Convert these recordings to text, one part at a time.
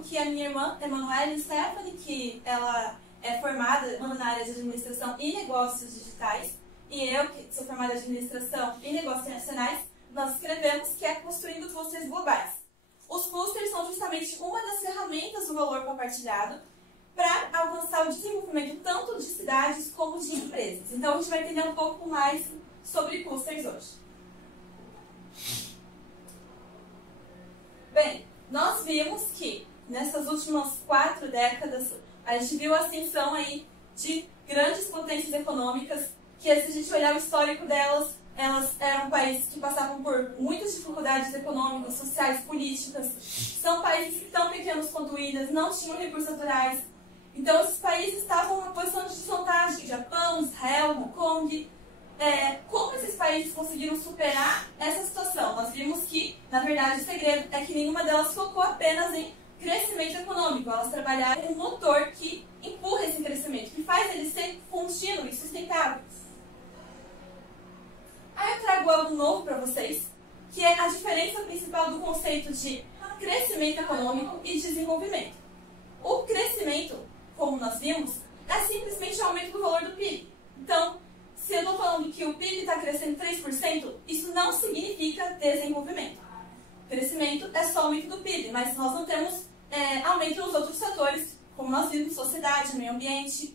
comigo que a minha irmã, Emanuele Stephanie, que ela é formada na área de administração e negócios digitais, e eu, que sou formada em administração e negócios internacionais, nós escrevemos que é Construindo Clusters Globais. Os clusters são justamente uma das ferramentas do valor compartilhado para alcançar o desenvolvimento tanto de cidades como de empresas. Então, a gente vai entender um pouco mais sobre clusters hoje. Bem, nós vimos que nessas últimas 4 décadas a gente viu a ascensão aí de grandes potências econômicas que, se a gente olhar o histórico delas, elas eram países que passavam por muitas dificuldades econômicas, sociais, políticas. São países tão pequenos quanto ilhas, não tinham recursos naturais. Então, esses países estavam em uma posição de desvantagem. Japão, Israel, Hong Kong. Como esses países conseguiram superar essa situação? Nós vimos que, na verdade, o segredo é que nenhuma delas focou apenas em crescimento econômico. Elas trabalharam com um motor que empurra esse crescimento, que faz ele ser contínuo e sustentável. Aí eu trago algo novo para vocês, que é a diferença principal do conceito de crescimento econômico e desenvolvimento. O crescimento, como nós vimos, é simplesmente o aumento do valor do PIB. Então, se eu estou falando que o PIB está crescendo 3%, isso não significa desenvolvimento. Crescimento é só aumento do PIB, mas nós não temos aumento nos outros fatores, como nós vimos, sociedade, meio ambiente,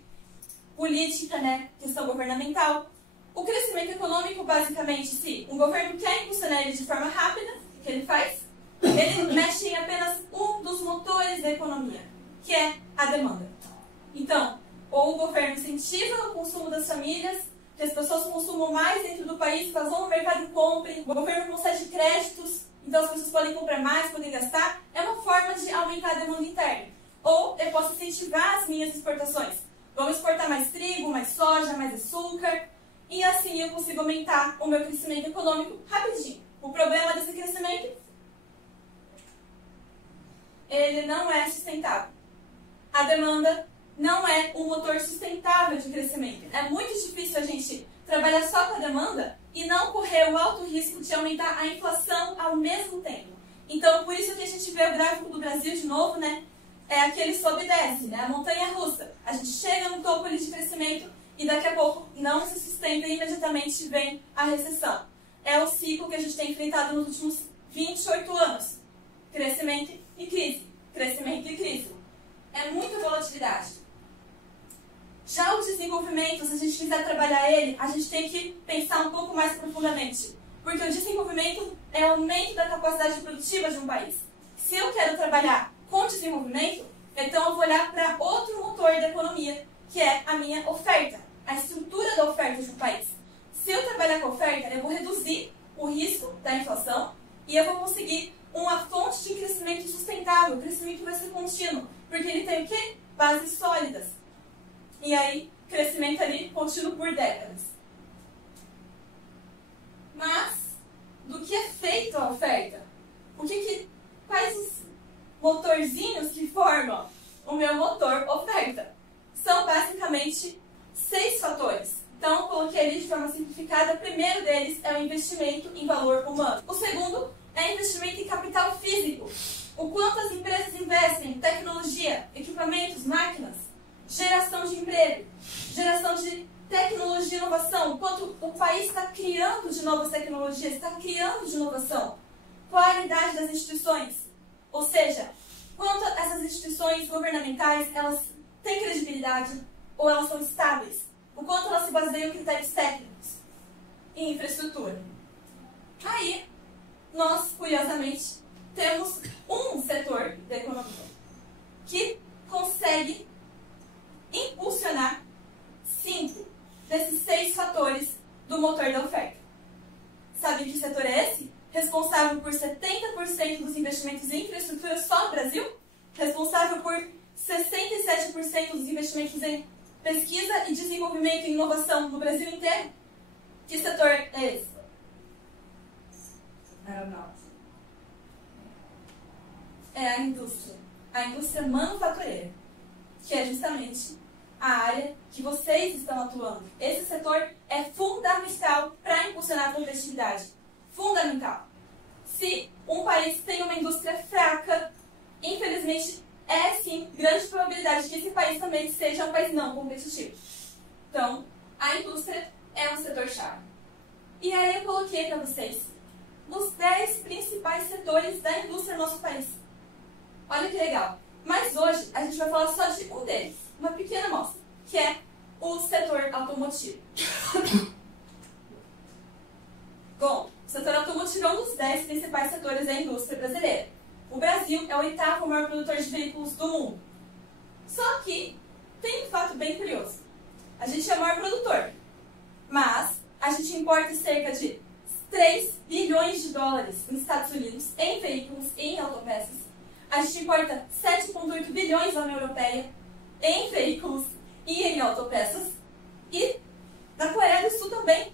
política, questão governamental. O crescimento econômico, basicamente, se um governo quer impulsionar ele de forma rápida, o que ele faz? Ele mexe em apenas um dos motores da economia, que é a demanda. Então, ou o governo incentiva o consumo das famílias, que as pessoas consumam mais dentro do país, que elas vão no mercado e comprem, o governo concede créditos, então as pessoas podem comprar mais, podem gastar, é uma forma de aumentar a demanda interna. Ou eu posso incentivar as minhas exportações. Vamos exportar mais trigo, mais soja, mais açúcar, e assim eu consigo aumentar o meu crescimento econômico rapidinho. O problema desse crescimento, ele não é sustentável. A demanda não é um motor sustentável de crescimento. É muito difícil a gente trabalhar só com a demanda e não correr o alto risco de aumentar a inflação ao mesmo tempo. Então, por isso que a gente vê o gráfico do Brasil de novo, é aquele sobe e desce, a montanha russa. A gente chega no topo ali de crescimento e daqui a pouco não se sustenta e imediatamente vem a recessão. É o ciclo que a gente tem enfrentado nos últimos 28 anos. Crescimento e crise. Crescimento e crise. É muita volatilidade. Já o desenvolvimento, se a gente quiser trabalhar ele, a gente tem que pensar um pouco mais profundamente. Porque o desenvolvimento é o aumento da capacidade produtiva de um país. Se eu quero trabalhar com desenvolvimento, então eu vou olhar para outro motor da economia, que é a minha oferta, a estrutura da oferta de um país. Se eu trabalhar com oferta, eu vou reduzir o risco da inflação e eu vou conseguir uma fonte de crescimento sustentável. O crescimento vai ser contínuo, porque ele tem o quê? Bases sólidas. E aí, crescimento ali contínuo por décadas. Mas, do que é feito a oferta? Quais os motorzinhos que formam o meu motor oferta? São basicamente 6 fatores. Então, eu coloquei ali de forma simplificada. O primeiro deles é o investimento em valor humano. O segundo é investimento em capital físico. O quanto as empresas investem em tecnologia, equipamentos, máquinas, geração de emprego, geração de tecnologia e inovação. O quanto o país está criando de novas tecnologias, está criando de inovação. Qualidade das instituições. Ou seja, quanto essas instituições governamentais, elas têm credibilidade ou elas são estáveis. O quanto elas se baseiam em critérios técnicos e infraestrutura. Aí, nós, curiosamente, temos um setor da economia que consegue impulsionar 5 desses 6 fatores do motor da oferta. Sabe que setor é esse? Responsável por 70% dos investimentos em infraestrutura só no Brasil? Responsável por 67% dos investimentos em pesquisa e desenvolvimento e inovação no Brasil inteiro? Que setor é esse? Aeronáutica. É a indústria manufatureira, que é justamente a área que vocês estão atuando. Esse setor é fundamental para impulsionar a competitividade. Fundamental. Se um país tem uma indústria fraca, infelizmente é sim grande probabilidade que esse país também seja um país não competitivo. Então, a indústria é um setor-chave. E aí eu coloquei para vocês os 10 principais setores da indústria no nosso país. Olha que legal. Mas hoje a gente vai falar só de um deles, uma pequena amostra, que é o setor automotivo. Bom, o setor automotivo é um dos 10 principais setores da indústria brasileira. O Brasil é o 8º maior produtor de veículos do mundo. Só que tem um fato bem curioso. A gente é o maior produtor, mas a gente importa cerca de 3 bilhões de dólares nos Estados Unidos em veículos e em autopeças. A gente importa 7,8 bilhões na União Europeia em veículos e em autopeças. E na Coreia do Sul também,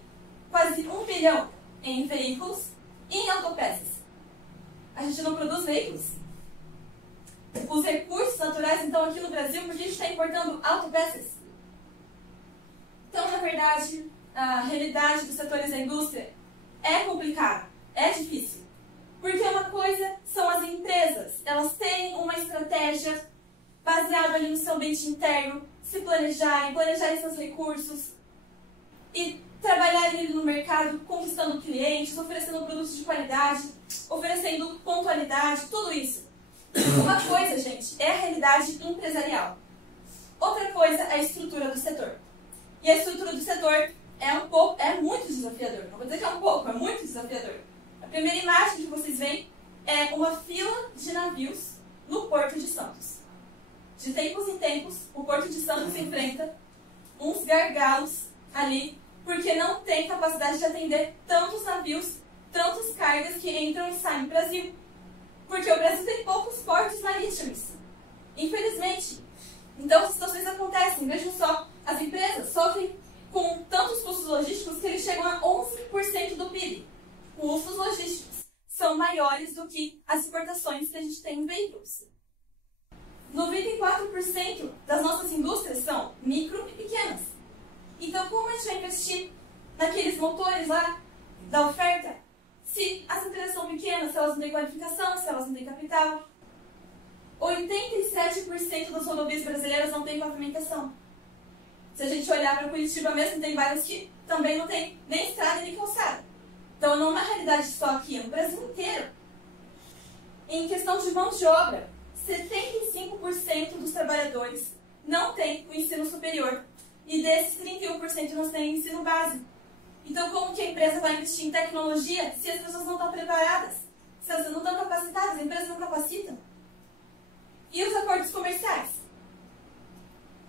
quase 1 bilhão em veículos e em autopeças. A gente não produz veículos. Os recursos naturais, então, aqui no Brasil, porque a gente está importando autopeças. Então, na verdade, a realidade dos setores da indústria é complicada, é difícil. Porque uma coisa são as empresas, elas têm uma estratégia baseada ali no seu ambiente interno, se planejarem seus recursos e trabalharem ali no mercado, conquistando clientes, oferecendo produtos de qualidade, oferecendo pontualidade, tudo isso. Uma coisa, gente, é a realidade empresarial. Outra coisa é a estrutura do setor. E a estrutura do setor é muito desafiador. Não vou dizer que é um pouco, é muito desafiador. A primeira imagem que vocês veem é uma fila de navios no Porto de Santos. De tempos em tempos, o Porto de Santos enfrenta uns gargalos ali, porque não tem capacidade de atender tantos navios, tantas cargas que entram e saem do Brasil. Porque o Brasil tem poucos portos marítimos, infelizmente. Então, as situações acontecem. Vejam só, as empresas sofrem com tantos custos logísticos que eles chegam a 11% do PIB. Custos logísticos são maiores do que as exportações que a gente tem em veículos. 94% das nossas indústrias são micro e pequenas. Então, como a gente vai investir naqueles motores lá da oferta se as empresas são pequenas, se elas não têm qualificação, se elas não têm capital? 87% das rodovias brasileiras não têm pavimentação. Se a gente olhar para Curitiba mesmo, tem bairros que também não tem nem estrada nem calçada. Então, não é uma realidade só aqui, é no Brasil inteiro. Em questão de mão de obra, 75% dos trabalhadores não têm o ensino superior. E desses, 31% não têm ensino básico. Então, como que a empresa vai investir em tecnologia se as pessoas não estão preparadas? Se elas não estão capacitadas, a empresa não capacita? E os acordos comerciais?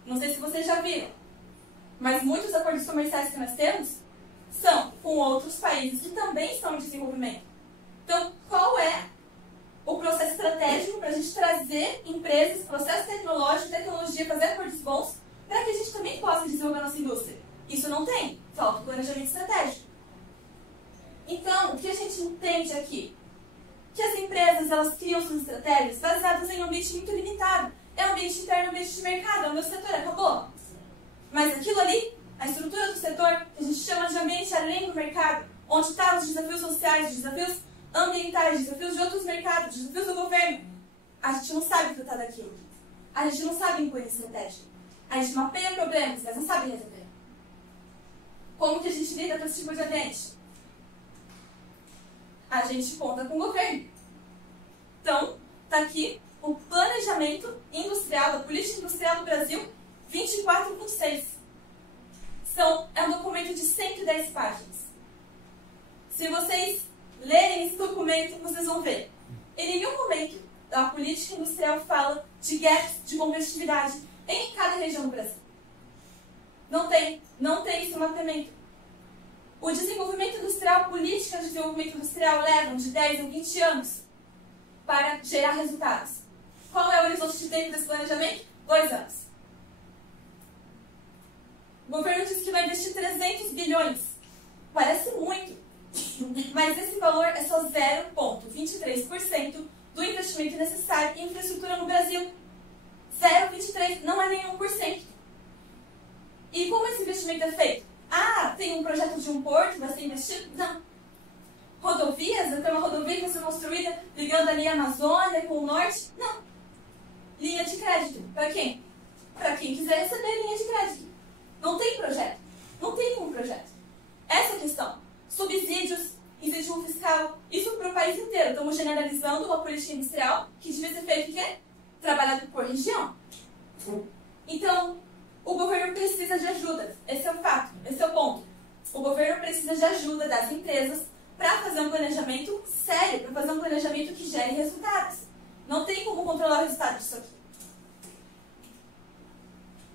Não sei se vocês já viram, mas muitos acordos comerciais que nós temos são com outros países que também estão em desenvolvimento. Então, qual é o processo estratégico para a gente trazer empresas, processo tecnológico, tecnologia, fazer acordos bons, para que a gente também possa desenvolver a nossa indústria? Isso não tem, falta o planejamento estratégico. Então, o que a gente entende aqui? Que as empresas, elas criam suas estratégias baseadas em um ambiente muito limitado. É um ambiente interno, um ambiente de mercado, é o meu setor, acabou. Mas aquilo ali, a estrutura do setor, que a gente chama de ambiente além do mercado, onde estão os desafios sociais, os desafios ambientais, os desafios de outros mercados, os desafios do governo, a gente não sabe tratar daquilo. A gente não sabe impor estratégia. A gente mapeia problemas, mas não sabe resolver. Como que a gente lida com esse tipo de ambiente? A gente conta com o governo. Então, está aqui o planejamento industrial, a política industrial do Brasil, 24/6. É um documento de 110 páginas. Se vocês lerem esse documento, vocês vão ver. Em nenhum momento a política industrial fala de gaps de competitividade em cada região do Brasil. Não tem esse mapeamento. O desenvolvimento industrial, política de desenvolvimento industrial levam de 10 a 20 anos para gerar resultados. Qual é o horizonte de tempo desse planejamento? 2 anos. O governo diz que vai investir 300 bilhões. Parece muito, mas esse valor é só 0,23% do investimento necessário em infraestrutura no Brasil. 0,23%, não é nenhum por cento. E como esse investimento é feito? Ah, tem um projeto de um porto, vai ser investido? Não. Rodovias, vai ter uma rodovia que vai ser construída ligando ali a Amazônia com o norte? Não. linha de crédito. Para quem? Para quem quiser receber linha de crédito. Não tem projeto. Não tem um projeto. Essa é a questão. Subsídios, incentivo fiscal, isso para o país inteiro. Estamos generalizando uma política industrial que devia ser feita o quê? Trabalhada por região. Então, o governo precisa de ajuda. Esse é o fato, esse é o ponto. O governo precisa de ajuda das empresas para fazer um planejamento sério, para fazer um planejamento que gere resultados. Não tem como controlar o resultado disso aqui.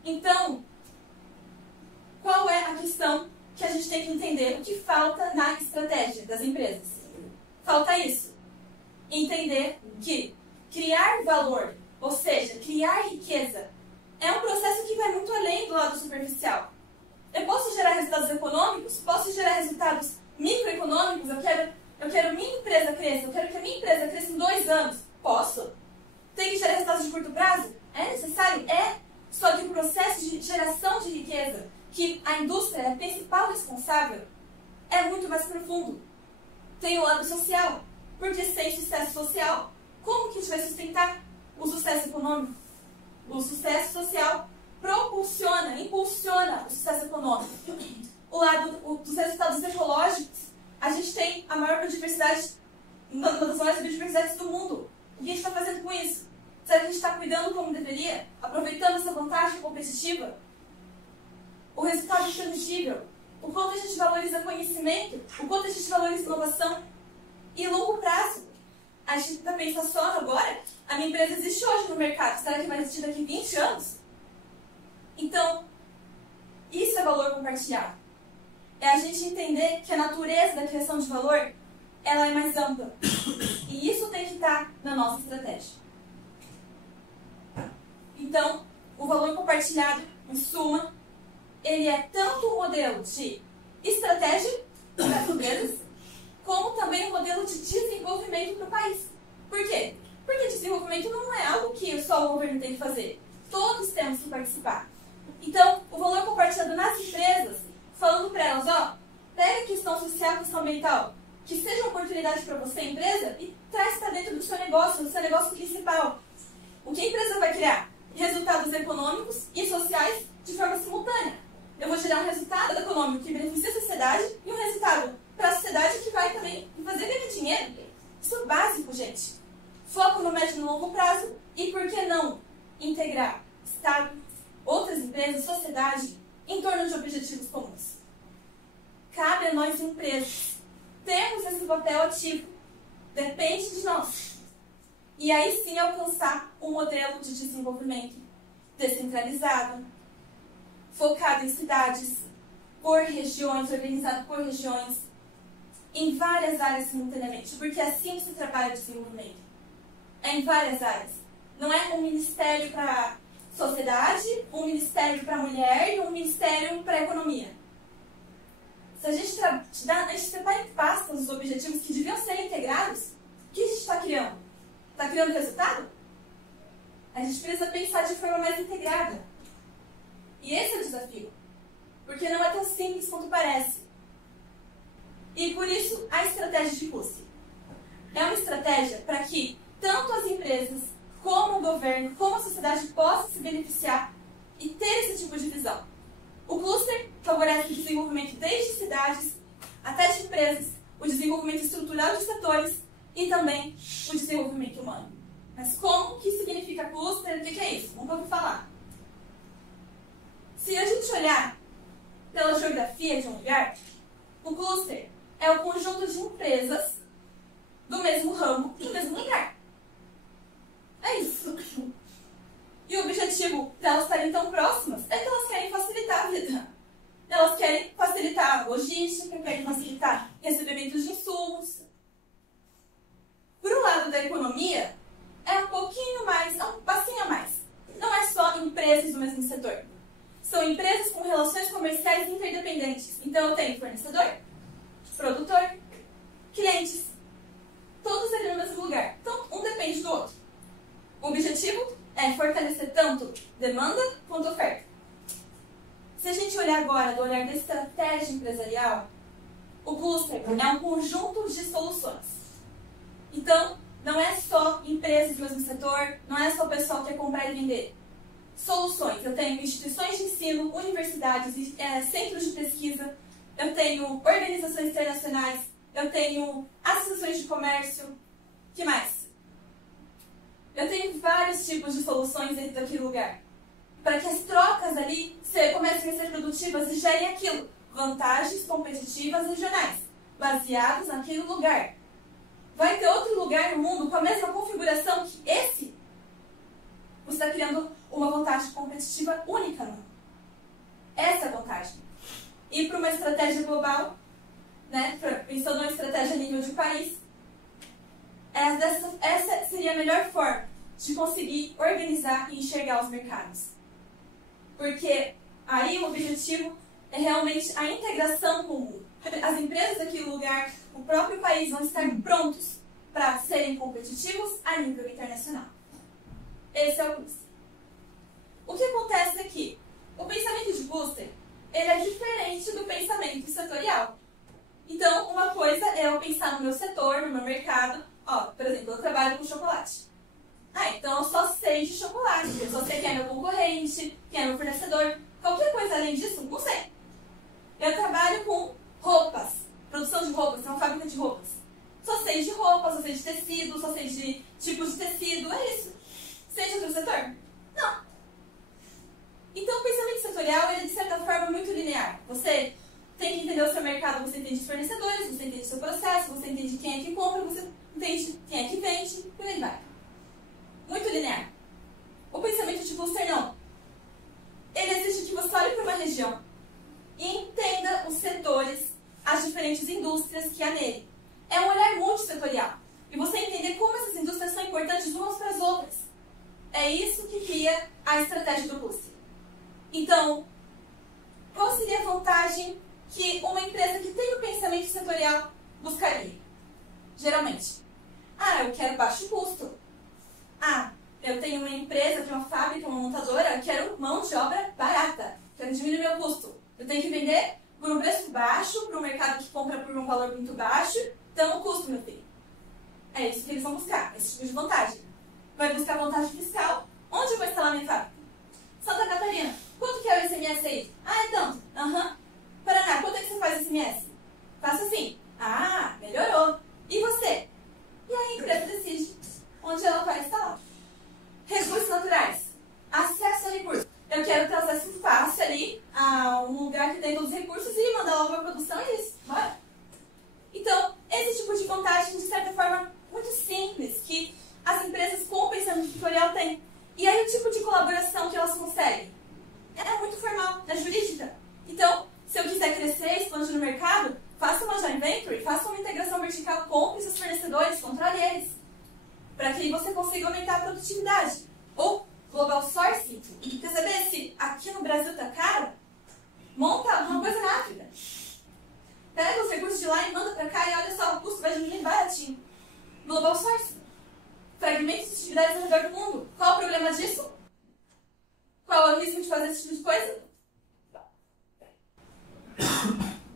Então, qual é a questão que a gente tem que entender? O que falta na estratégia das empresas? Falta isso. Entender que criar valor, ou seja, criar riqueza, é um processo que vai muito além do lado superficial. Eu posso gerar resultados econômicos, posso gerar resultados microeconômicos, eu quero minha empresa cresça, eu quero que a minha empresa cresça em 2 anos. Posso? Tem que gerar resultados de curto prazo? É necessário? É. Só que o processo de geração de riqueza, que a indústria é a principal responsável, é muito mais profundo. Tem o lado social, porque sem sucesso social, como que a gente vai sustentar o sucesso econômico? O sucesso social impulsiona o sucesso econômico. O lado dos resultados ecológicos, a gente tem a maior biodiversidade, uma das maiores biodiversidades do mundo. O que a gente está fazendo com isso? Será que a gente está cuidando como deveria? Aproveitando essa vantagem competitiva? O resultado intangível, o quanto a gente valoriza conhecimento, o quanto a gente valoriza inovação e longo prazo. A gente está pensando só agora, a minha empresa existe hoje no mercado, será que vai existir daqui a 20 anos? Então, isso é valor compartilhado. É a gente entender que a natureza da criação de valor, ela é mais ampla. E isso tem que estar na nossa estratégia. Então, o valor compartilhado, em suma, ele é tanto um modelo de estratégia para as empresas, como também um modelo de desenvolvimento para o país. Por quê? Porque desenvolvimento não é algo que só o governo tem que fazer. Todos temos que participar. Então, o valor compartilhado nas empresas, falando para elas, ó, pega a questão social, a questão ambiental, que seja uma oportunidade para você, empresa, e traz para dentro do seu negócio principal. O que a empresa vai criar? Resultados econômicos e sociais de forma simultânea. Eu vou gerar um resultado econômico que beneficia a sociedade e um resultado para a sociedade que vai também fazer ganhar dinheiro. Isso é básico, gente. Foco no médio e no longo prazo e, por que não, integrar Estado, outras empresas, sociedade, em torno de objetivos comuns. Cabe a nós, empresas, termos esse papel ativo. Depende de nós. E aí sim alcançar um modelo de desenvolvimento descentralizado, focado em cidades, por regiões, organizado por regiões, em várias áreas simultaneamente, porque assim se trabalha o desenvolvimento. É em várias áreas. Não é um ministério para sociedade, um ministério para mulher e um ministério para economia. Se a gente separa em pastas os objetivos que deviam ser integrados, o que a gente está criando? Está criando resultado? A gente precisa pensar de forma mais integrada. E esse é o desafio. Porque não é tão simples quanto parece. E por isso, a estratégia de cluster. É uma estratégia para que tanto as empresas, como o governo, como a sociedade possam se beneficiar e ter esse tipo de visão. O cluster favorece o desenvolvimento desde cidades até de empresas, o desenvolvimento estrutural de setores e também o desenvolvimento humano. Mas como que significa cluster? O que é isso? Vamos ouvir falar. Se a gente olhar pela geografia de um lugar, o cluster é o conjunto de empresas do mesmo ramo, do mesmo lugar. É isso. E o objetivo delas estarem tão próximas é que elas querem facilitar a vida. Elas querem facilitar a logística, querem facilitar recebimento de insumos. Por um lado da economia, é um pouquinho mais, é um passinho a mais. Não é só empresas do mesmo setor. São empresas com relações comerciais interdependentes. Então eu tenho fornecedor, produtor, clientes, todos ali no mesmo lugar. Então um depende do outro. O objetivo é fortalecer tanto demanda quanto oferta. Se a gente olhar agora do olhar da estratégia empresarial, o cluster é um conjunto de soluções. Então, não é só empresas do mesmo setor, não é só o pessoal que quer comprar e vender. Soluções. Eu tenho instituições de ensino, universidades, centros de pesquisa, eu tenho organizações internacionais, eu tenho associações de comércio. O que mais? Eu tenho vários tipos de soluções dentro daquele lugar. Para que as trocas ali comecem a ser produtivas e gerem aquilo. Vantagens competitivas regionais, baseadas naquele lugar. Vai ter outro lugar no mundo com a mesma configuração que esse? Você está criando uma vantagem competitiva única no mundo. Essa é a vantagem. E para uma estratégia global, né, pensando numa estratégia a nível de país, essa seria a melhor forma de conseguir organizar e enxergar os mercados. Porque aí o objetivo é realmente a integração com o mundo. As empresas daquele lugar, o próprio país, vão estar prontos para serem competitivos a nível internacional. Esse é o cluster. O que acontece aqui? O pensamento de cluster, ele é diferente do pensamento setorial. Então, uma coisa é eu pensar no meu setor, no meu mercado. Ó, por exemplo, eu trabalho com chocolate. Então eu só sei de chocolate. Eu só sei quem é meu concorrente, quem é meu fornecedor. Qualquer coisa além disso, não sei. Eu trabalho com roupas, produção de roupas, é uma fábrica de roupas. Só sei de roupas, só sei de tecido, só sei de tipos de tecido, é isso. Sei de outro setor? Não. Então o pensamento setorial, ele é de certa forma muito linear. Você tem que entender o seu mercado, você entende os fornecedores, você entende o seu processo, você entende quem é que compra, você entende quem é que vende, e por aí vai. Muito linear. O pensamento de cluster não. Ele exige que você olhe para uma região e entenda os setores, as diferentes indústrias que há nele. É um olhar multissetorial. E você entender como essas indústrias são importantes umas para as outras. É isso que cria a estratégia do cluster. Então, qual seria a vantagem que uma empresa que tem o pensamento setorial buscaria? Geralmente, eu quero baixo custo. Eu tenho uma empresa, tenho uma fábrica, uma montadora, eu quero mão de obra barata. Quero diminuir meu custo. Eu tenho que vender por um preço baixo, para o mercado que compra por um valor muito baixo. Então, o custo, meu filho. É isso que eles vão buscar, esse tipo de vantagem. Vai buscar vantagem fiscal. Onde eu vou instalar minha fábrica? Santa Catarina. Quanto que é o ICMS aí? É tanto. Paraná, quanto é que você faz ICMS? Faço assim. Melhorou. E você? E aí a empresa decide onde ela vai instalar. Recursos naturais. Acesso a recursos. Eu quero ter acesso fácil ali a um lugar que tem todos os recursos e mandar logo a produção e isso. Bora. Então, esse tipo de vantagem, de certa forma, muito simples, que as empresas com pensamento tutorial têm. E aí o tipo de colaboração que elas conseguem? É muito formal, é jurídica. Então, se eu quiser crescer, expandir no mercado, faça uma joint venture, faça uma integração vertical, compre seus fornecedores, controle eles. Para que você consiga aumentar a produtividade. Ou global sourcing. Quer saber se aqui no Brasil tá caro? Monta uma coisa rápida. Pega os recursos de lá e manda para cá e olha só, o custo vai diminuir baratinho. Global sourcing. Fragmentos de atividades ao redor do mundo. Qual o problema disso? Qual é o risco de fazer esse tipo de coisa?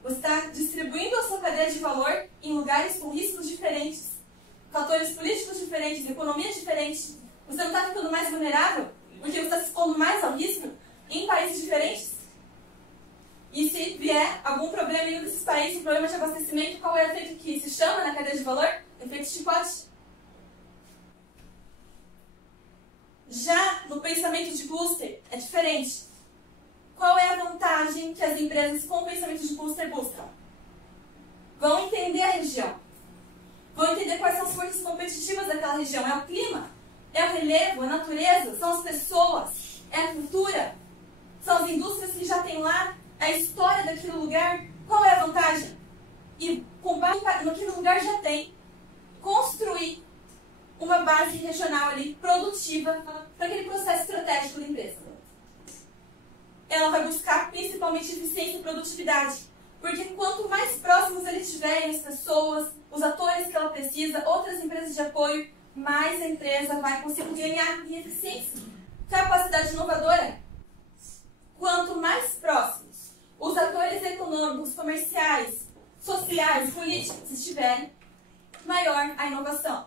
Você está distribuindo a sua cadeia de valor em lugares com riscos diferentes, fatores políticos diferentes, economias diferentes. Você não está ficando mais vulnerável porque você está se expondo mais ao risco em países diferentes? E se vier algum problema em um desses países, um problema de abastecimento, qual é o efeito que se chama na cadeia de valor? Efeito chicote. Já no pensamento de cluster, é diferente. Qual é a vantagem que as empresas com pensamento de cluster buscam? Vão entender a região. Vão entender quais são as forças competitivas daquela região. É o clima, é o relevo, a natureza, são as pessoas, é a cultura, são as indústrias que já tem lá, a história daquele lugar. Qual é a vantagem? E com base naquele lugar já tem, construir uma base regional ali, produtiva, para aquele processo estratégico da empresa. Ela vai buscar principalmente eficiência e produtividade. Porque quanto mais próximos eles estiverem as pessoas, os atores que ela precisa, outras empresas de apoio, mais a empresa vai conseguir ganhar em eficiência. Capacidade inovadora. Quanto mais próximos os atores econômicos, comerciais, sociais, políticos estiverem, maior a inovação.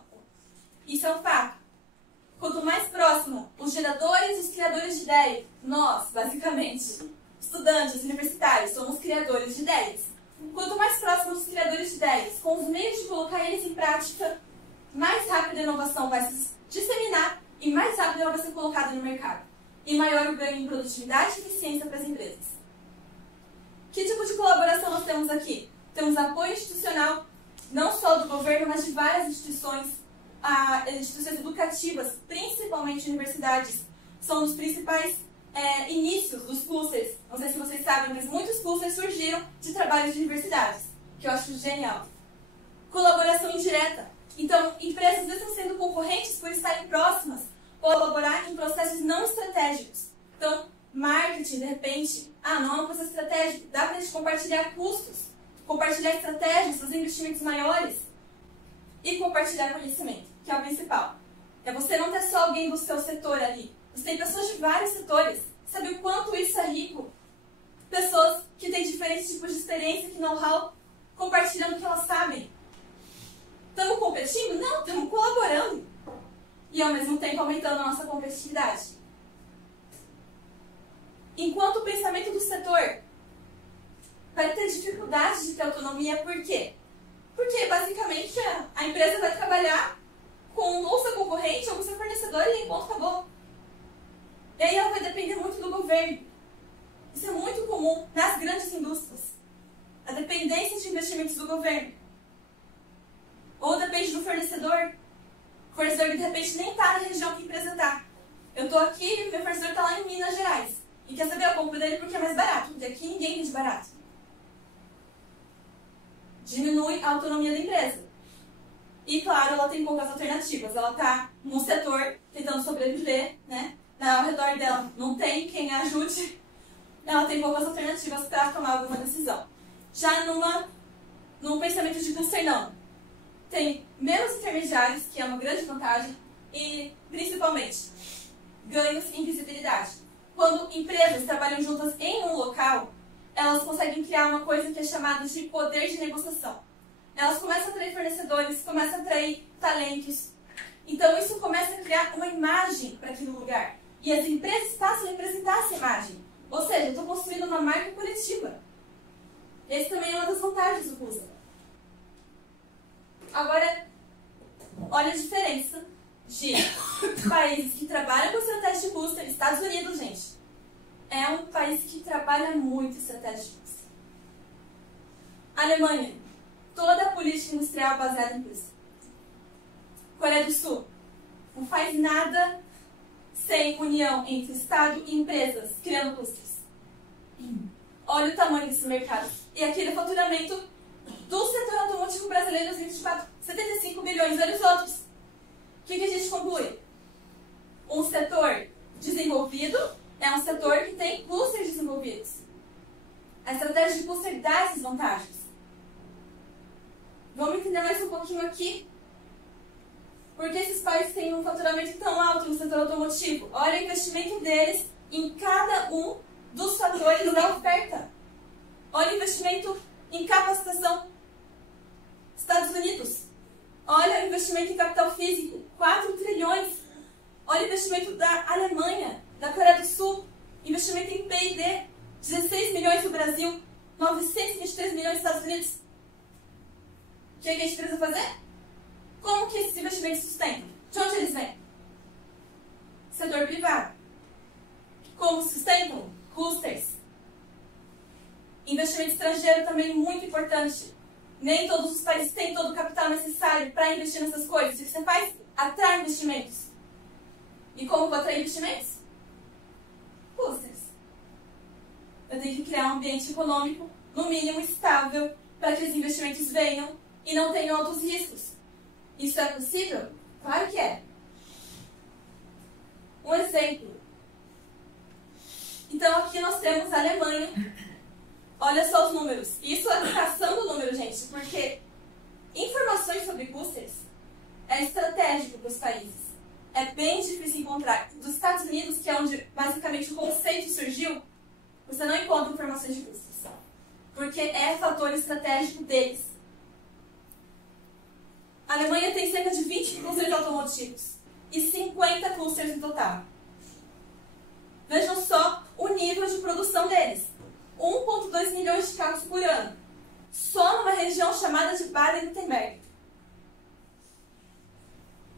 Isso é um fato. Quanto mais próximo os geradores e os criadores de ideias, nós, basicamente, estudantes universitários, somos criadores de ideias. Quanto mais próximos os criadores de ideias, com os meios de colocar eles em prática, mais rápido a inovação vai se disseminar e mais rápido ela vai ser colocada no mercado. E maior o ganho em produtividade e eficiência para as empresas. Que tipo de colaboração nós temos aqui? Temos apoio institucional, não só do governo, mas de várias instituições, instituições educativas, principalmente universidades. São os principais inícios dos clusters. Não sei se vocês sabem, mas muitos clusters surgiram de trabalhos de universidades, que eu acho genial. Colaboração indireta. Então, empresas mesmo sendo concorrentes por estarem próximas, colaborar em processos não estratégicos. Então, marketing, de repente, não é um processo estratégico, dá para a gente compartilhar custos, compartilhar estratégias, fazer investimentos maiores e compartilhar conhecimento, que é o principal. É você não ter só alguém do seu setor ali, você tem pessoas de vários setores. Sabe o quanto isso é rico? Pessoas que têm diferentes tipos de experiência, que know-how, compartilhando o que elas sabem. Estamos competindo? Não, estamos colaborando. E ao mesmo tempo aumentando a nossa competitividade. Enquanto o pensamento do setor vai ter dificuldade de ter autonomia, por quê? Porque basicamente a empresa vai trabalhar com ou seu concorrente ou com seu fornecedor e ponto, acabou. E aí ela vai depender muito do governo. Isso é muito comum nas grandes indústrias. A dependência de investimentos do governo. Ou depende do fornecedor. O fornecedor que de repente nem está na região que a empresa está. Eu estou aqui e meu fornecedor está lá em Minas Gerais. E quer saber, eu compro dele porque é mais barato. Porque aqui ninguém vende barato. Diminui a autonomia da empresa. E claro, ela tem poucas alternativas. Ela está num setor tentando sobreviver, né? Ao redor dela não tem quem a ajude. Ela tem poucas alternativas para tomar alguma decisão. Já num pensamento de cluster, não. Tem menos intermediários, que é uma grande vantagem, e, principalmente, ganhos em visibilidade. Quando empresas trabalham juntas em um local, elas conseguem criar uma coisa que é chamada de poder de negociação. Elas começam a atrair fornecedores, começam a atrair talentos. Então, isso começa a criar uma imagem para aquele lugar. E as empresas passam a representar essa imagem. Ou seja, eu estou construindo uma marca coletiva. Esse também é uma das vantagens do cluster. Agora, olha a diferença de países que trabalham com estratégia de cluster. Estados Unidos, gente, é um país que trabalha muito estratégia de cluster. Alemanha, toda a política industrial baseada em cluster. Coreia do Sul, não faz nada sem união entre Estado e empresas, criando clusters. Olha o tamanho desse mercado. E aquele faturamento do setor automotivo brasileiro em 2024, 75 bilhões. Olha os outros. O que a gente conclui? Um setor desenvolvido é um setor que tem clusters desenvolvidos. A estratégia de cluster dá essas vantagens. Vamos entender mais um pouquinho aqui. Por que esses países têm um faturamento tão alto no setor automotivo? Olha o investimento deles em cada um dos fatores da oferta. Olha o investimento em capacitação. Estados Unidos. Olha o investimento em capital físico. 4 trilhões. Olha o investimento da Alemanha, da Coreia do Sul. Investimento em P&D. 16 milhões no Brasil. 923 milhões nos Estados Unidos. O que a gente precisa fazer? Como que esses investimentos sustentam? De onde eles vêm? Setor privado. Como sustentam? Clusters. Investimento estrangeiro também muito importante. Nem todos os países têm todo o capital necessário para investir nessas coisas. O que você faz? Atrai investimentos. E como vou atrair investimentos? Clusters. Eu tenho que criar um ambiente econômico, no mínimo estável, para que os investimentos venham e não tenham altos riscos. Isso é possível? Claro que é. Um exemplo. Então, aqui nós temos a Alemanha. Olha só os números. Isso é caçando o número, gente, porque informações sobre clusters é estratégico para os países. É bem difícil encontrar. Dos Estados Unidos, que é onde basicamente o conceito surgiu, você não encontra informações de clusters. Porque é fator estratégico deles. A Alemanha tem cerca de 20 clusters automotivos e 50 clusters no total. Vejam só o nível de produção deles. 1,2 milhões de carros por ano. Só numa região chamada de Baden-Württemberg.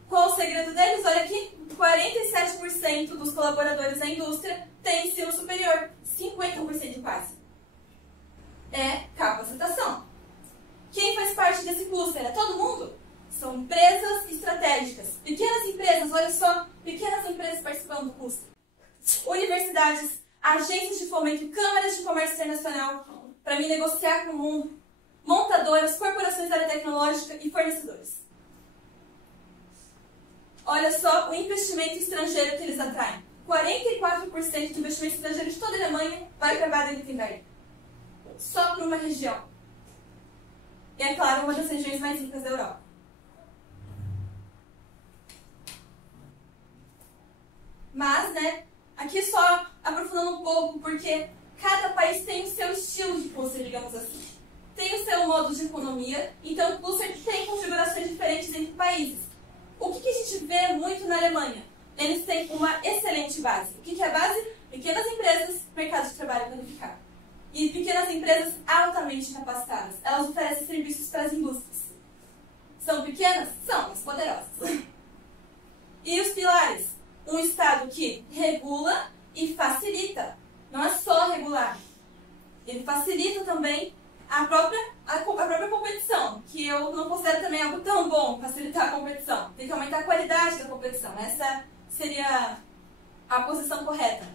Qual o segredo deles? Olha aqui, 47% dos colaboradores da indústria têm ensino superior. 50% quase. É capacitação. Quem faz parte desse cluster? É todo mundo? São empresas estratégicas. Pequenas empresas, olha só, pequenas empresas participando do cluster. Universidades, agências de fomento, câmaras de comércio internacional, para me negociar com o mundo, montadoras, corporações da área tecnológica e fornecedores. Olha só o investimento estrangeiro que eles atraem. 44% do investimento estrangeiro de toda a Alemanha vai para Baden-Württemberg. Só para uma região. E é claro, uma das regiões mais ricas da Europa. Mas, aqui só aprofundando um pouco, porque cada país tem o seu estilo de cluster, digamos assim. Tem o seu modo de economia, então o cluster tem configurações diferentes entre países. O que a gente vê muito na Alemanha? Eles têm uma excelente base. O que é a base? Pequenas empresas, mercado de trabalho qualificado. E pequenas empresas altamente capacitadas. Elas oferecem serviços para as indústrias. São pequenas? São, mas poderosas. E os pilares? Um Estado que regula e facilita. Não é só regular. Ele facilita também a própria competição, que eu não considero também algo tão bom, facilitar a competição. Tem que aumentar a qualidade da competição. Essa seria a posição correta.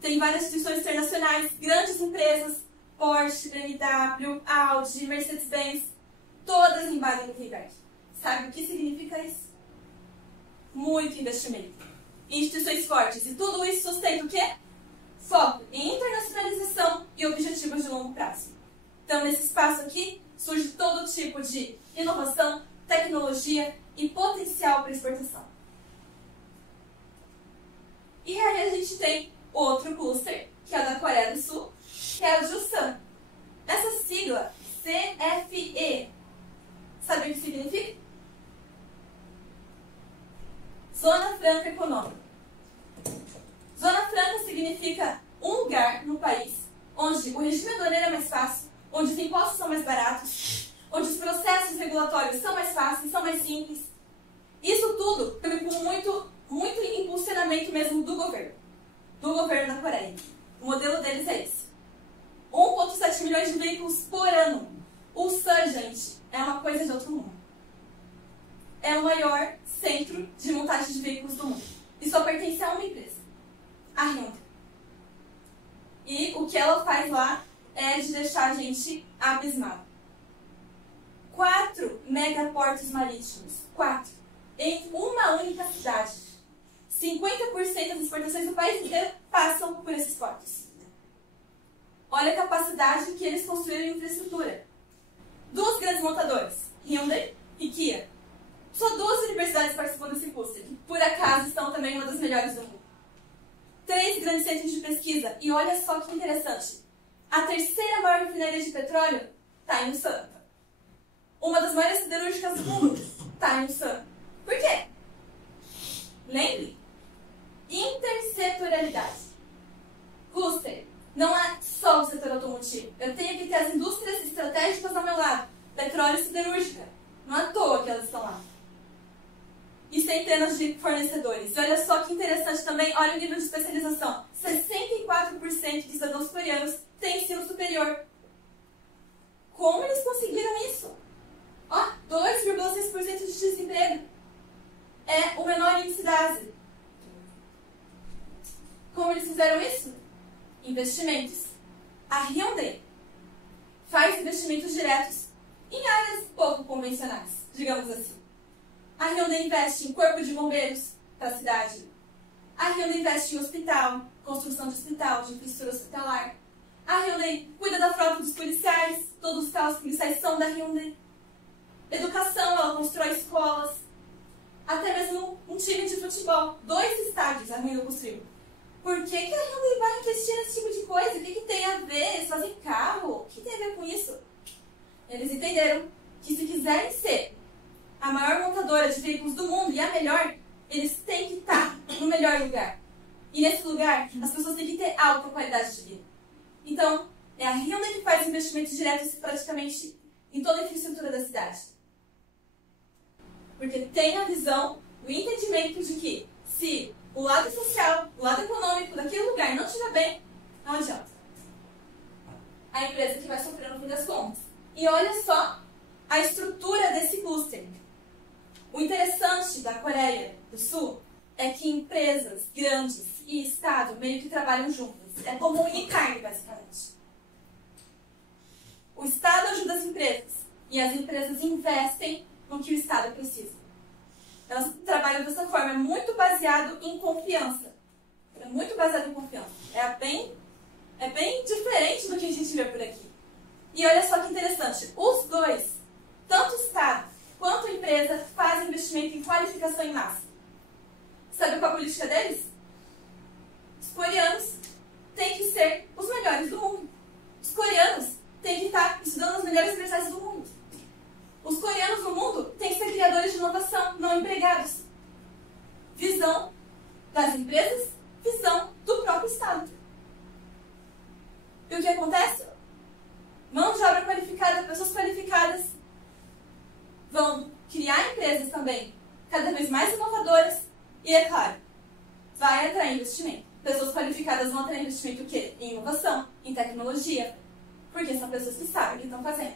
Tem várias instituições internacionais, grandes empresas, Porsche, BMW, Audi, Mercedes-Benz, todas em Baden-Württemberg. Sabe o que significa isso? Muito investimento. Instituições fortes. E tudo isso sustenta o quê? Foco em internacionalização e objetivos de longo prazo. Então, nesse espaço aqui, surge todo tipo de inovação, tecnologia e potencial para exportação. E aí a gente tem outro cluster, que é o da Coreia do Sul, que é o JUSAN. Essa sigla, CFE, sabe o que significa? Zona Franca Econômica. Zona Franca significa um lugar no país onde o regime aduaneiro é mais fácil, onde os impostos são mais baratos, onde os processos regulatórios são mais fáceis, são mais simples. Isso tudo com muito impulsionamento mesmo do governo da Coreia. O modelo deles é esse. 1,7 milhões de veículos por ano. O Ulsan, gente, é uma coisa de outro mundo. É o maior centro de montagem de veículos do mundo. E só pertence a uma empresa, a Hyundai. E o que ela faz lá é de deixar a gente abismado. 4 megaportos marítimos. 4. Em uma única cidade. 50% das exportações do país inteiro passam por esses portos. Olha a capacidade que eles construíram em infraestrutura. 2 grandes montadoras, Hyundai e Kia. Só 2 universidades participam desse cluster, que por acaso são também uma das melhores do mundo. 3 grandes centros de pesquisa. E olha só que interessante. A terceira maior refinaria de petróleo está em Ulsan. Uma das maiores siderúrgicas do mundo está em Ulsan. Por quê? Lembre? Intersetorialidade. Cluster. Não é só o setor automotivo. Eu tenho que ter as indústrias estratégicas ao meu lado. Petróleo e siderúrgica. Não é à toa que elas estão lá. E centenas de fornecedores. E olha só que interessante também, olha o nível de especialização. 64% de cidadãos coreanos têm ensino superior. Como eles conseguiram isso? 2,6% de desemprego. É o menor índice da Ásia. Como eles fizeram isso? Investimentos. A Hyundai faz investimentos diretos em áreas pouco convencionais, digamos assim. A Hyundai investe em corpo de bombeiros para a cidade. A Hyundai investe em hospital, construção de hospital, de infraestrutura hospitalar. A Hyundai cuida da frota dos policiais, todos os carros policiais são da Hyundai. Educação, ela constrói escolas. Até mesmo um time de futebol. 2 estádios a Hyundai construiu. Por que a Hyundai vai investir nesse tipo de coisa? O que tem a ver? Eles fazem carro? O que tem a ver com isso? Eles entenderam que se quiserem ser a maior montadora de veículos do mundo e a melhor, eles têm que estar no melhor lugar. E nesse lugar, as pessoas têm que ter alta qualidade de vida. Então, é a Hyundai que faz investimentos diretos praticamente em toda a infraestrutura da cidade. Porque tem a visão, o entendimento de que se o lado social, o lado econômico daquele lugar não estiver bem, não adianta. A empresa que vai sofrer no fim das contas. E olha só a estrutura desse cluster. O interessante da Coreia do Sul é que empresas grandes e Estado meio que trabalham juntas. É como um carne, basicamente. O Estado ajuda as empresas e as empresas investem no que o Estado precisa. Elas trabalham dessa forma, é muito baseado em confiança. É muito baseado em confiança. É bem diferente do que a gente vê por aqui. E olha só que interessante, os dois, tanto o Estado quanto a empresa, fazem investimento em qualificação em massa. Sabe qual é a política deles? Os coreanos têm que ser os melhores do mundo. Os coreanos têm que estar estudando nas melhores universidades do mundo. Os coreanos no mundo têm que ser criadores de inovação, não empregados. Visão das empresas, visão do próprio Estado. E o que acontece? Mão de obra qualificada, pessoas qualificadas vão criar empresas também cada vez mais inovadoras e, é claro, vai atrair investimento. Pessoas qualificadas vão atrair investimento o quê? Em inovação, em tecnologia, porque são pessoas que sabem o que estão fazendo.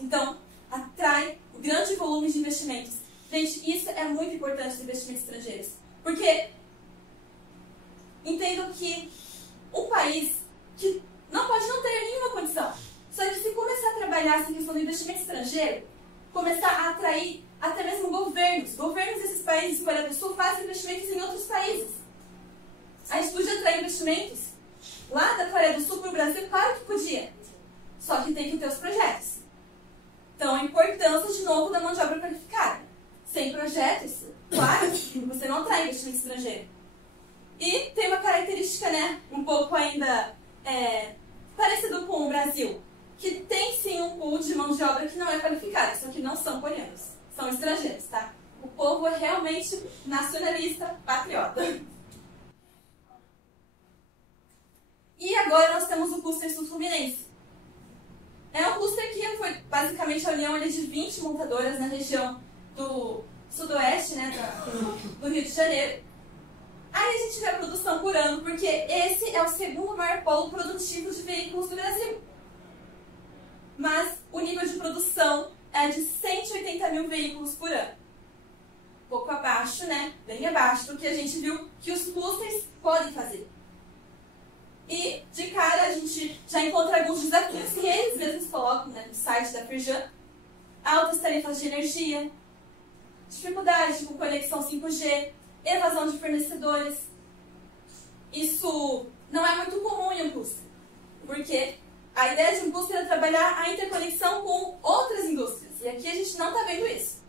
Então, atrai um grande volume de investimentos. Gente, isso é muito importante nos investimentos estrangeiros, porque entendo que um país que não pode não ter nenhuma condição, só que se começar a trabalhar essa questão do investimento estrangeiro, começar a atrair até mesmo governos. Governos desses países, Coreia do Sul, fazem investimentos em outros países. A gente podia atrair investimentos lá da Coreia do Sul para o Brasil? Claro que podia. Só que tem que ter os projetos. Então, a importância, de novo, da mão de obra qualificada. Sem projetos, claro, você não atrai investimento estrangeiro. E tem uma característica, né, um pouco ainda parecido com o Brasil, que tem sim um pool de mão de obra que não é qualificada, só que não são coreanos, são estrangeiros, tá? O povo é realmente nacionalista, patriota. E agora nós temos o cluster sul-fluminense. É um cluster que foi basicamente a união de 20 montadoras na região do sudoeste, né, do Rio de Janeiro. Aí a gente vê a produção por ano, porque esse é o segundo maior polo produtivo de veículos do Brasil. Mas o nível de produção é de 180 mil veículos por ano. Um pouco abaixo, né? Bem abaixo do que a gente viu que os clusters podem fazer. E, de cara, a gente já encontra alguns desafios que eles mesmos colocam, né, no site da Firjan. Altas tarifas de energia, dificuldade com conexão 5G, evasão de fornecedores. Isso não é muito comum em um cluster, porque a ideia de um cluster é trabalhar a interconexão com outras indústrias. E aqui a gente não está vendo isso.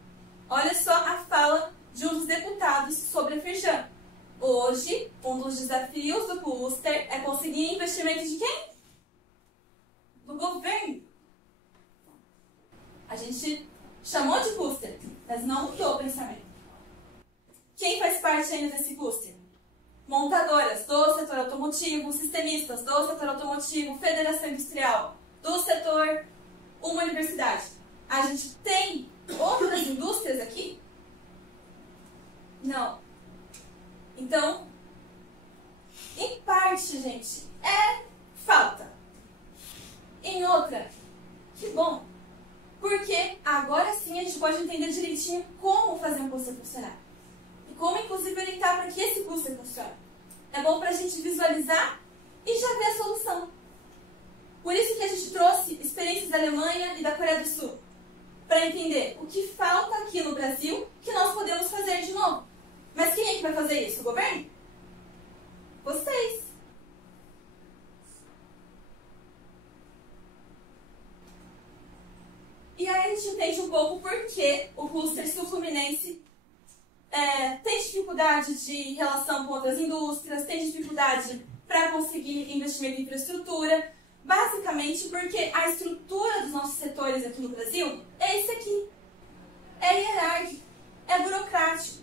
Olha só a fala de um dos deputados sobre a Firjan. Hoje, um dos desafios do cluster é conseguir investimento de quem? Do governo. A gente chamou de cluster, mas não mudou o pensamento. Quem faz parte ainda desse cluster? Montadoras do setor automotivo, sistemistas do setor automotivo, federação industrial do setor, uma universidade. A gente tem outras indústrias aqui? Não. Então, em parte, gente, falta. Em outra, que bom. Porque agora sim a gente pode entender direitinho como fazer um cluster funcionar. E como, inclusive, orientar para que esse cluster funcione. É bom para a gente visualizar e já ver a solução. Por isso que a gente trouxe experiências da Alemanha e da Coreia do Sul. Para entender o que falta aqui no Brasil que nós podemos fazer de novo. Mas quem é que vai fazer isso? O governo? Vocês. E aí a gente entende um pouco por que o cluster sul-fluminense tem dificuldade de relação com outras indústrias, tem dificuldade para conseguir investimento em infraestrutura, basicamente porque a estrutura dos nossos setores aqui no Brasil é esse aqui. é hierárquico, é burocrático.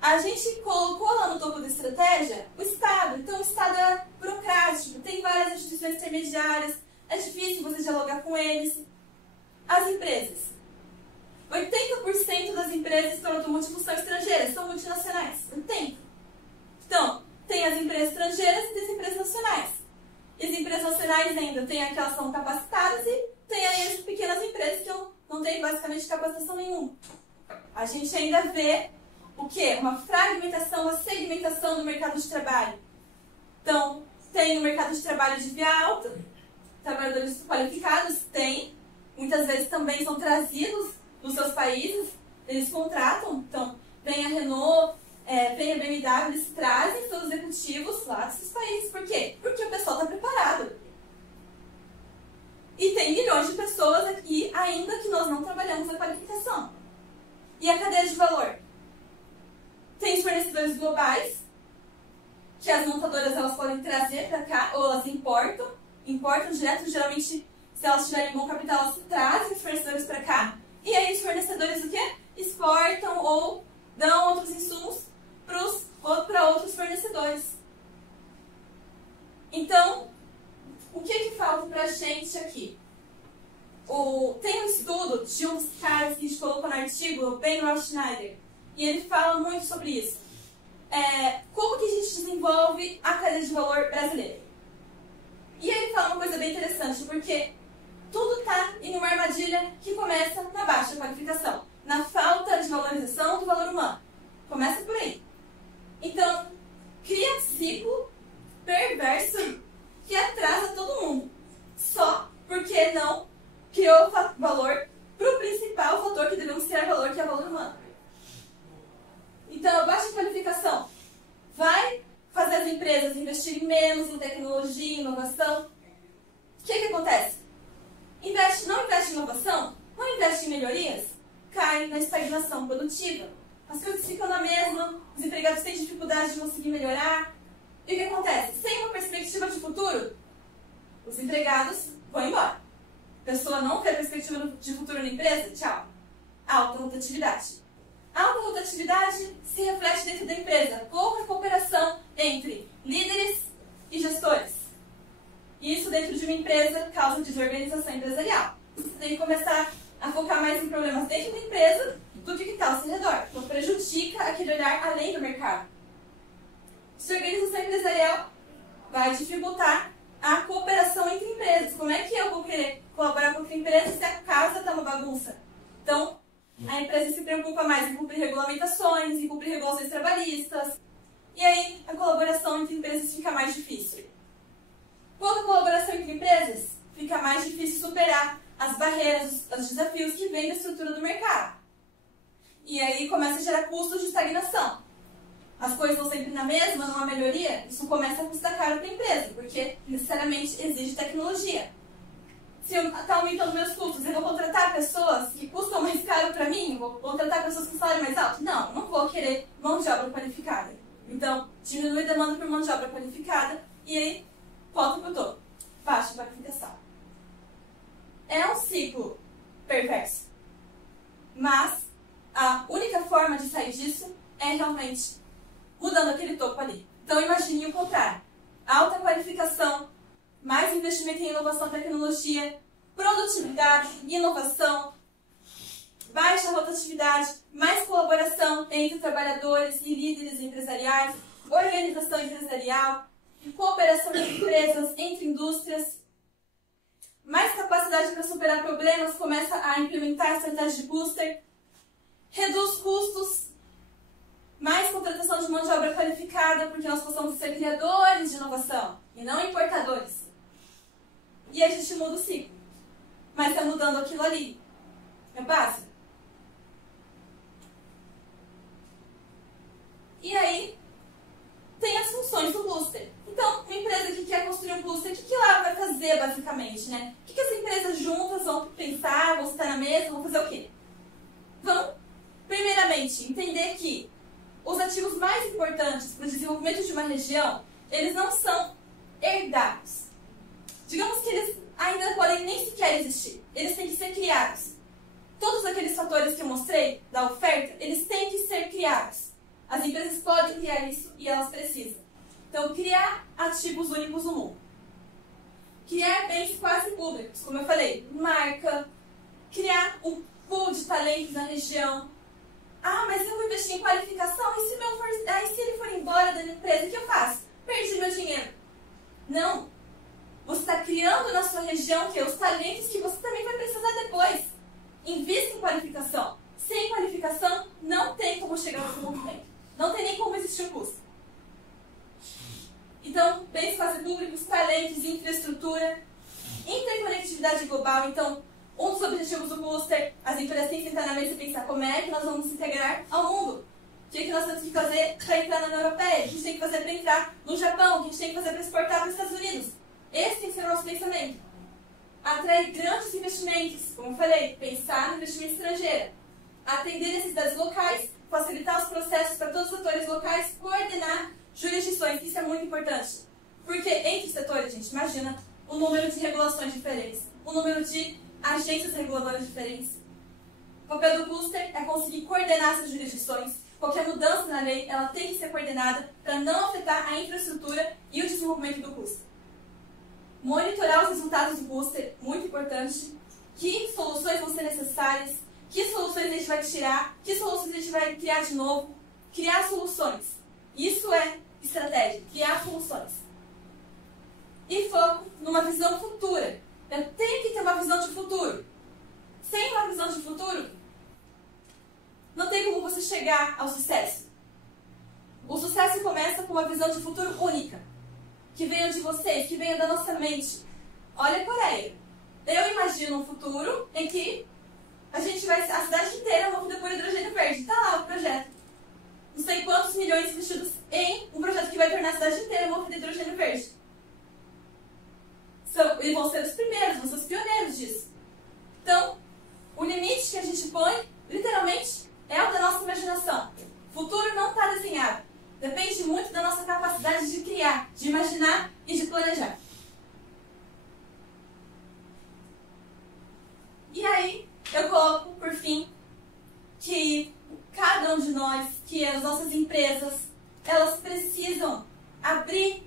A gente colocou lá no topo da estratégia o Estado. Então, o Estado é burocrático, tem várias instituições intermediárias, é difícil você dialogar com eles. As empresas. 80% das empresas para automotivo são estrangeiras, são multinacionais. 80%. Então, tem as empresas estrangeiras e tem as empresas nacionais. E as empresas nacionais ainda tem aquelas que são capacitadas e tem aí as pequenas empresas que não têm basicamente capacitação nenhuma. A gente ainda vê o quê? Uma fragmentação, uma segmentação do mercado de trabalho. Então, tem o mercado de trabalho de via alta, trabalhadores qualificados, tem. Muitas vezes também são trazidos dos seus países, eles contratam. Então, vem a Renault, vem a BMW, eles trazem seus executivos lá desses países. Por quê? Porque o pessoal está preparado. E tem milhões de pessoas aqui ainda que nós não trabalhamos a qualificação. E a cadeia de valor? Tem os fornecedores globais, que as montadoras elas podem trazer para cá, ou elas importam direto, geralmente, se elas tiverem bom capital, elas trazem os fornecedores para cá. E aí os fornecedores o quê? Exportam ou dão outros insumos para outros fornecedores. Então, o que falta para a gente aqui? Tem um estudo de um dos caras que a gente colocou no artigo, o Ben Rothschneider, e ele fala muito sobre isso. Como que a gente desenvolve a cadeia de valor brasileira? E ele fala uma coisa bem interessante, porque tudo está em uma armadilha que começa na baixa qualificação, na falta de valorização do valor humano. Começa por aí. Então, cria um ciclo perverso que atrasa todo mundo. Só porque não criou valor para o principal fator que devemos criar valor, que é o valor humano. Então, a baixa qualificação vai fazer as empresas investirem menos em tecnologia, inovação. O que acontece? Não investe em inovação, não investe em melhorias, cai na estagnação produtiva. As coisas ficam na mesma, os empregados têm dificuldade de conseguir melhorar. E o que acontece? Sem uma perspectiva de futuro, os empregados vão embora. A pessoa não tem perspectiva de futuro na empresa, tchau. Alta rotatividade. A alta rotatividade se reflete dentro da empresa. Pouca cooperação entre líderes e gestores. Isso dentro de uma empresa causa desorganização empresarial. Você tem que começar a focar mais em problemas dentro da empresa do que está ao seu redor. Então prejudica aquele olhar além do mercado. Desorganização empresarial vai dificultar a cooperação entre empresas. Como é que eu vou querer colaborar com outra empresa se a casa está uma bagunça? Então, a empresa se preocupa mais em cumprir regulamentações, em cumprir regulações trabalhistas. E aí, a colaboração entre empresas fica mais difícil. Pouca colaboração entre empresas, fica mais difícil superar as barreiras, os desafios que vêm da estrutura do mercado. E aí começa a gerar custos de estagnação. As coisas estão sempre na mesma, não há melhoria, isso começa a custar caro para a empresa, porque necessariamente exige tecnologia. Se está aumentando meus custos, eu vou contratar pessoas que custam mais caro para mim? Vou contratar pessoas com salário mais alto? Não, não vou querer mão de obra qualificada. Então, diminui a demanda por mão de obra qualificada e aí volta para o topo. Baixa qualificação. É um ciclo perverso. Mas a única forma de sair disso é realmente mudando aquele topo ali. Então, imagine o contrário. Alta qualificação, mais investimento em inovação e tecnologia, produtividade, inovação, baixa rotatividade, mais colaboração entre trabalhadores e líderes empresariais, organização empresarial, cooperação entre empresas, entre indústrias, mais capacidade para superar problemas, começa a implementar a estratégia de cluster, reduz custos, mais contratação de mão de obra qualificada, porque nós possamos ser criadores de inovação e não importadores. E a gente muda o ciclo. Mas está mudando aquilo ali. É básico. E aí, tem as funções do cluster. Então, uma empresa que quer construir um cluster, o que ela vai fazer, basicamente, né? O que as empresas juntas vão pensar, vão estar na mesa, vão fazer o quê? Vão, primeiramente, entender que os ativos mais importantes para o desenvolvimento de uma região, eles não são herdados. Digamos que eles ainda podem nem sequer existir. Eles têm que ser criados. todos aqueles fatores que eu mostrei da oferta, eles têm que ser criados. As empresas podem criar isso e elas precisam. Então, criar ativos únicos no mundo. Criar bens quase públicos, como eu falei, marca. Criar um pool de talentos na região. Ah, mas eu vou investir em qualificação e se ele for embora da empresa, o que eu faço? Perdi meu dinheiro. Não. Você está criando na sua região os talentos que você também vai precisar depois. Invista em qualificação. Sem qualificação, não tem como chegar no desenvolvimento. Não tem nem como existir o custo. Então, bens quase públicos, talentos, infraestrutura, interconectividade global. Então, um dos objetivos do cluster, as empresas têm que sentar na mesa e pensar como é que nós vamos nos integrar ao mundo. O que nós temos que fazer para entrar na União Europeia? O que a gente tem que fazer para entrar no Japão? O que a gente tem que fazer para exportar para os Estados Unidos? Esse tem que ser o nosso pensamento. Atrair grandes investimentos, como eu falei, pensar no investimento estrangeiro. Atender necessidades locais, facilitar os processos para todos os setores locais, coordenar jurisdições. Isso é muito importante. Porque entre os setores, gente, imagina o número de regulações diferentes, o número de agências reguladoras diferentes. O papel do cluster é conseguir coordenar essas jurisdições. Qualquer mudança na lei, ela tem que ser coordenada para não afetar a infraestrutura e o desenvolvimento do cluster. Monitorar os resultados do cluster, muito importante. Que soluções vão ser necessárias, que soluções a gente vai tirar, que soluções a gente vai criar de novo. Criar soluções. Isso é estratégia, criar soluções. E foco numa visão futura. Eu tenho que ter uma visão de futuro. Sem uma visão de futuro, não tem como você chegar ao sucesso. O sucesso começa com uma visão de futuro única. Que venha de vocês, que venha da nossa mente. Olha a Coreia. Eu imagino um futuro em que a cidade inteira vai poder pôr hidrogênio verde. Está lá o projeto. Não sei quantos milhões investidos em um projeto que vai tornar a cidade inteira movida de hidrogênio verde. E vão ser os primeiros, vão ser os pioneiros disso. Então, o limite que a gente põe, literalmente, é o da nossa imaginação. O futuro não está desenhado. Depende muito da nossa capacidade de criar, de imaginar e de planejar. E aí, eu coloco, por fim, que cada um de nós, que as nossas empresas, elas precisam abrir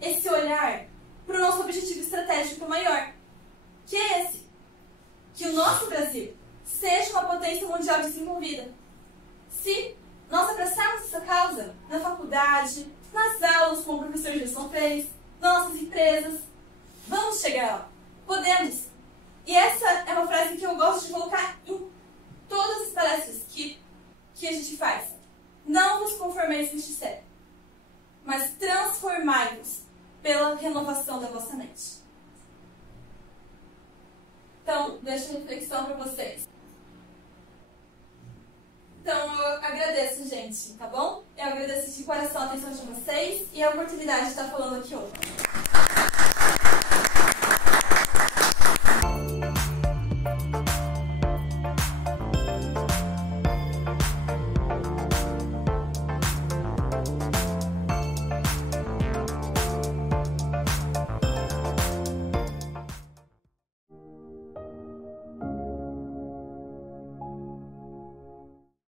esse olhar para o nosso objetivo estratégico maior, que é esse. Que o nosso Brasil seja uma potência mundial desenvolvida. Se nós abraçarmos essa causa na faculdade, nas aulas, como o professor Gilson fez, nas nossas empresas, vamos chegar lá. Podemos. E essa é uma frase que eu gosto de colocar em todas as palestras que a gente faz. Não vos conformeis neste século, mas transformai-vos pela renovação da vossa mente. Então, deixo a reflexão para vocês. Então, eu agradeço, gente, tá bom? Eu agradeço de coração a atenção de vocês e a oportunidade de estar falando aqui hoje.